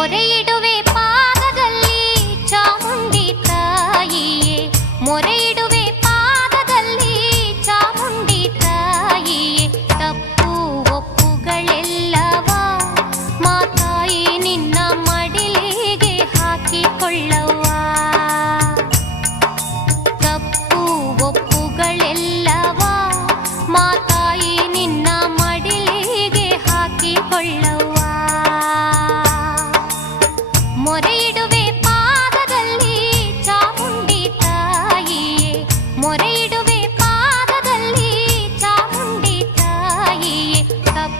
ಮೊರೆಯಿಡುವೆ ಪಾದದಲ್ಲಿ ಚಾಮುಂಡಿ ತಾಯಿಯೇ. ಮೊರೆಯಿಡುವೆ ಪಾದದಲ್ಲಿ ಚಾಮುಂಡಿ ತಾಯಿಯೇ. ತಪ್ಪು ಒಪ್ಪುಗಳೆಲ್ಲವ? ಮಾತಾಯಿ ನಿನ್ನ ಮಡಿಲಿಗೆ ಹಾಕಿಕೊಳ್ಳವ? ತಪ್ಪು ಒಪ್ಪುಗಳೆಲ್ಲವ? ಮಾತಾಯಿ ನಿನ್ನ ಮಡಿಲಿಗೆ ಹಾಕಿಕೊಳ್ಳವ? ಮೊರೆಯಿಡುವೆ ಪಾದದಲ್ಲಿ ಚಾಮುಂಡಿ ತಾಯಿಯೇ ಮೊರೆಯ